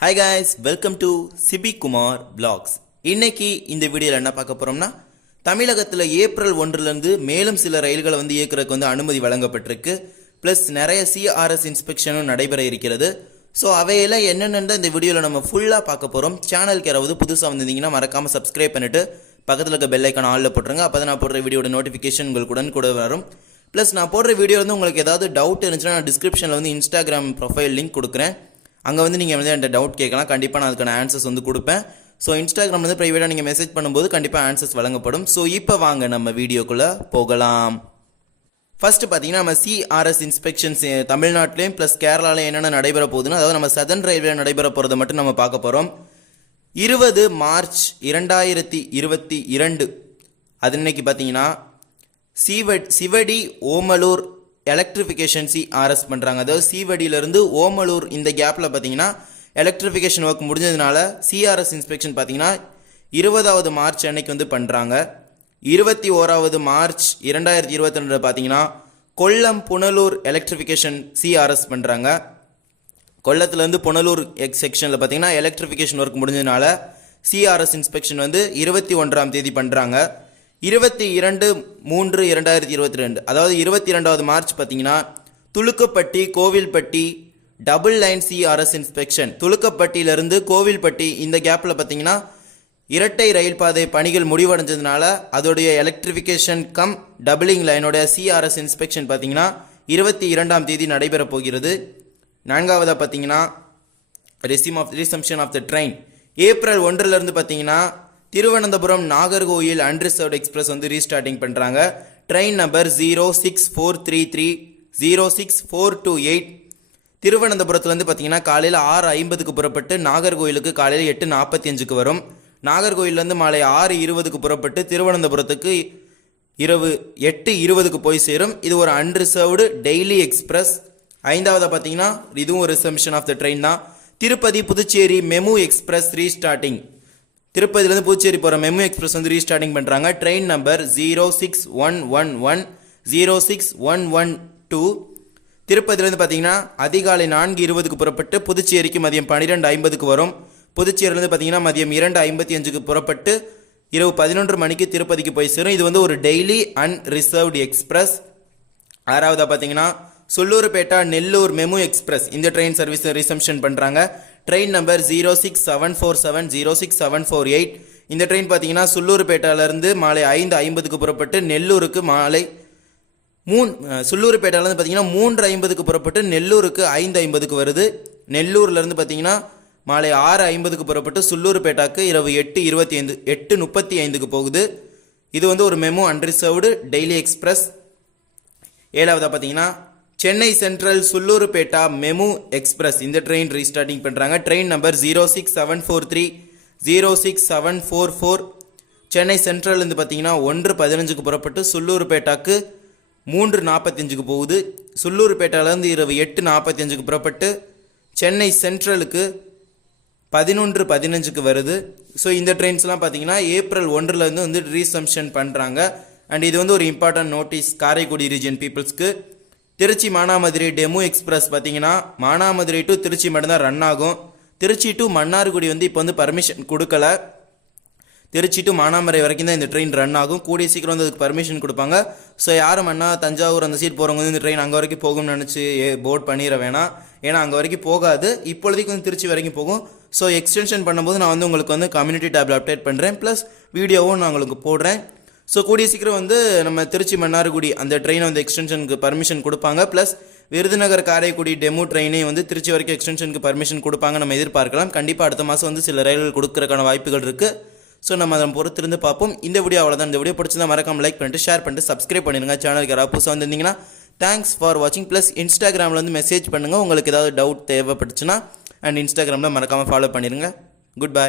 Hi guys, welcome to Sibi Kumar vlogs. இன்னைக்கு இந்த வீடியோல என்ன பார்க்க போறோம்னா தமிழகத்துல ஏப்ரல் 1 மேலும் சில ரயில்களை இயக்குறதுக்கு அனுமதி வழங்கப்பட்டிருக்கு. பிளஸ் நிறைய சிஆர்எஸ் இன்ஸ்பெக்ஷனும் நடைபெற இருக்கிறது. ஸோ அவையெல்லாம் என்னென்னு இந்த வீடியோவில் நம்ம ஃபுல்லாக பார்க்க போகிறோம். சேனலுக்கு யாராவது புதுசாக வந்திருந்தீங்கன்னா மறக்காமல் சப்ஸ்கிரைப் பண்ணிவிட்டு பக்கத்தில் இருக்க பெல் ஐக்கான ஆலில் போட்டுருங்க. அப்போ தான் நான் போடுற வீடியோட நோட்டிஃபிகேஷன் உங்களுக்கு கூட வரும். ப்ளஸ் நான் போடுற வீடியோ உங்களுக்கு ஏதாவது டவுட் இருந்துச்சுன்னா நான் டிஸ்கிரிப்ஷனில் இன்ஸ்டாகிராம் ப்ரொஃபைல் லிங்க் கொடுக்குறேன். அங்கே நீங்கள் என்கிட்ட டவுட் கேட்கலாம். கண்டிப்பாக நான் அதுக்கான ஆன்சர்ஸ் கொடுப்பேன். ஸோ இன்ஸ்டாகிராம் ப்ரைவேட்டாக நீங்கள் மெசேஜ் பண்ணும்போது கண்டிப்பாக ஆன்சர்ஸ் வழங்கப்படும். ஸோ இப்போ வாங்க நம்ம வீடியோக்குள்ளே போகலாம். ஃபர்ஸ்ட் பார்த்தீங்கன்னா நம்ம சிஆர்எஸ் இன்ஸ்பெக்ஷன்ஸ் தமிழ்நாட்டிலையும் ப்ளஸ் கேரளாலையும் என்னென்ன நடைபெற போகுதுன்னு, அதாவது நம்ம சதர்ன் ரயில்வே நடைபெற போகிறத மட்டும் நம்ம பார்க்க போகிறோம். 20 மார்ச் 2022 அது இன்னைக்கு பார்த்தீங்கன்னா சிவடி ஓமலூர் எலக்ட்ரிஃபிகேஷன் சிஆர்எஸ் பண்ணுறாங்க. அதாவது சிவடியிலேருந்து ஓமலூர் இந்த கேப்பில் பார்த்தீங்கன்னா எலக்ட்ரிஃபிகேஷன் ஒர்க் முடிஞ்சதுனால சிஆர்எஸ் இன்ஸ்பெக்ஷன் பார்த்தீங்கன்னா 20 மார்ச் அன்னைக்கு பண்ணுறாங்க. 21 மார்ச் 2022 பார்த்தீங்கன்னா கொல்லம் புனலூர் எலக்ட்ரிஃபிகேஷன் சிஆர்எஸ் பண்ணுறாங்க. கொல்லத்துலேருந்து புனலூர் செக்ஷனில் பார்த்தீங்கன்னா எலக்ட்ரிஃபிகேஷன் ஒர்க் முடிஞ்சதுனால சிஆர்எஸ் இன்ஸ்பெக்ஷன் 21ஆம் தேதி பண்ணுறாங்க. 22/3/2022 அதாவது 22வது மார்ச் பார்த்தீங்கன்னா Tulukkapatti Kovilpatti double line CRS inspection. துலுக்கப்பட்டியிலிருந்து கோவில்பட்டி இந்த கேப்பில் பார்த்தீங்கன்னா இரட்டை ரயில் பாதை பணிகள் முடிவடைஞ்சதுனால அதோடைய எலக்ட்ரிஃபிகேஷன் கம் டபுளிங் லைனோட சிஆர்எஸ் இன்ஸ்பெக்ஷன் பார்த்தீங்கன்னா 22ஆம் தேதி நடைபெற போகிறது. 4வதாக பார்த்தீங்கன்னா resumption of the train April 1 பார்த்தீங்கன்னா Thiruvananthapuram Nagercoil unreserved express restarting பண்ணுறாங்க. ட்ரெயின் நம்பர் 06433 06428 திருவனந்தபுரத்துலேருந்து பார்த்தீங்கன்னா காலையில் 6:50 புறப்பட்டு நாகர்கோயிலுக்கு காலையில் 8:45 வரும். நாகர்கோயிலேருந்து மாலை 6:20 புறப்பட்டு திருவனந்தபுரத்துக்கு இரவு 8:20 போய் சேரும். இது ஒரு அன்ரிசர்வ்டு டெய்லி எக்ஸ்பிரஸ். 5வதாக பார்த்தீங்கன்னா இதுவும் ஒரு ரிசம்ஷன் ஆஃப் த ட்ரெயின் தான். Tirupati Puducherry MEMU express restarting. திருப்பதியிலேருந்து புதுச்சேரி போகிற மெமு எக்ஸ்பிரஸ் ரீஸ்டார்டிங் பண்ணுறாங்க. ட்ரெயின் நம்பர் 06111 06112 திருப்பதியிலேருந்து பார்த்தீங்கன்னா அதிகாலை 4:20 புறப்பட்டு புதுச்சேரிக்கு மதியம் 12:50 வரும். புதுச்சேரியிலேருந்து பார்த்தீங்கன்னா மதியம் 2:55 புறப்பட்டு இரவு 11 மணிக்கு திருப்பதிக்கு போய் சேரும். இது ஒரு டெய்லி அன்ரிசர்வ்டு எக்ஸ்பிரஸ். 6வதாக பார்த்தீங்கன்னா சொல்லூர்பேட்டா நெல்லூர் மெமு எக்ஸ்பிரஸ் இந்த ட்ரெயின் சர்வீஸ் ரிசம்ஷன் பண்ணுறாங்க. ட்ரெயின் நம்பர் 06747 06748 இந்த ட்ரெயின் பார்த்தீங்கன்னா சொல்லூர்பேட்டாலேருந்து மாலை 5:50 புறப்பட்டு நெல்லூருக்கு மாலை சொல்லூர்பேட்டாலேருந்து பார்த்தீங்கன்னா 3:50 புறப்பட்டு நெல்லூருக்கு 5:50 வருது. நெல்லூர்லேருந்து பார்த்தீங்கன்னா மாலை 6:50 புறப்பட்டு சொல்லூர்பேட்டாக்கு இரவு 8:35 போகுது. இது ஒரு மெமு அன்ரிசர்வ்டு டெய்லி எக்ஸ்பிரஸ். 7வதாக பார்த்தீங்கன்னா சென்னை சென்ட்ரல் சொல்லூர்பேட்டா மெமு எக்ஸ்பிரஸ் இந்த ட்ரெயின் ரீஸ்டார்டிங் பண்ணுறாங்க. ட்ரெயின் நம்பர் 06743 06744 சென்னை சென்ட்ரல்லேருந்து பார்த்தீங்கன்னா 1:15 புறப்பட்டு சொல்லூர்பேட்டாக்கு 3:45 போகுது. சொல்லூர்பேட்டாலேருந்து இரவு 8:45 புறப்பட்டு சென்னை சென்ட்ரலுக்கு 11:15 வருது. ஸோ இந்த ட்ரெயின்ஸ்லாம் பார்த்தீங்கன்னா ஏப்ரல் 1 ரீசம்ஷன் பண்ணுறாங்க. அண்ட் இது ஒரு இம்பார்ட்டன்ட் நோட்டீஸ் காரைக்குடி ரீஜன் பீப்புள்ஸ்க்கு. திருச்சி மானாமதுரை டெமு எக்ஸ்பிரஸ் பார்த்தீங்கன்னா மானாமதுரை டு திருச்சி மட்டும்தான் ரன் ஆகும். திருச்சி டு மன்னார்குடி இப்போ பர்மிஷன் கொடுக்கல. திருச்சி டு மானாமதுரை வரைக்கும் தான் இந்த ட்ரெயின் ரன் ஆகும். கூடிய சீக்கிரம் அதுக்கு பர்மிஷன் கொடுப்பாங்க. ஸோ யாரும் தஞ்சாவூர் அந்த சீட் போகிறவங்க இந்த ட்ரெயின் அங்கே வரைக்கும் போகும்னு நினச்சி போர்ட் பண்ணிட வேணாம். ஏன்னா அங்கே வரைக்கும் போகாது. இப்போதைக்கு திருச்சி வரைக்கும் போகும். ஸோ எக்ஸ்டென்ஷன் பண்ணும்போது நான் உங்களுக்கு கம்யூனிட்டி டேப்ல அப்டேட் பண்ணுறேன். ப்ளஸ் வீடியோவும் நான் உங்களுக்கு போடுறேன். ஸோ கூடிய சீக்கிரம் நம்ம திருச்சி மன்னார்குடி அந்த ட்ரெயினை எக்ஸ்டென்ஷனுக்கு பர்மிஷன் கொடுப்பாங்க. ப்ளஸ் விருதுநகர் காரைக்குடி டெமு ட்ரெயினை திருச்சி வரைக்கும் எக்ஸ்டென்ஷனுக்கு பர்மிஷன் கொடுப்பாங்க நம்ம எதிர்பார்க்கலாம். கண்டிப்பாக அடுத்த மாதம் சில ரயில்கள் கொடுக்கறதுக்கான வாய்ப்புகள் இருக்குது. ஸோ நம்ம அதை பொறுத்திருந்து பார்ப்போம். இந்த வீடியோ அவ்வளோதான். இந்த வீடியோ பிடிச்சிருந்தா மறக்காம லைக் பண்ணிட்டு ஷேர் பண்ணிட்டு சப்ஸ்கிரைப் பண்ணிடுங்க. சேனலுக்கு யாராவது புதுசாக வந்திருந்தீங்கன்னா தேங்க்ஸ் ஃபார் வாட்சிங். ப்ளஸ் இன்ஸ்டாகிராமில் மெசேஜ் பண்ணுங்கள் உங்களுக்கு ஏதாவது டவுட் தேவைப்பட்டுச்சுன்னா. அண்ட் இன்ஸ்டாகிராமில் மறக்காமல் ஃபாலோ பண்ணிடுங்க. Good bye.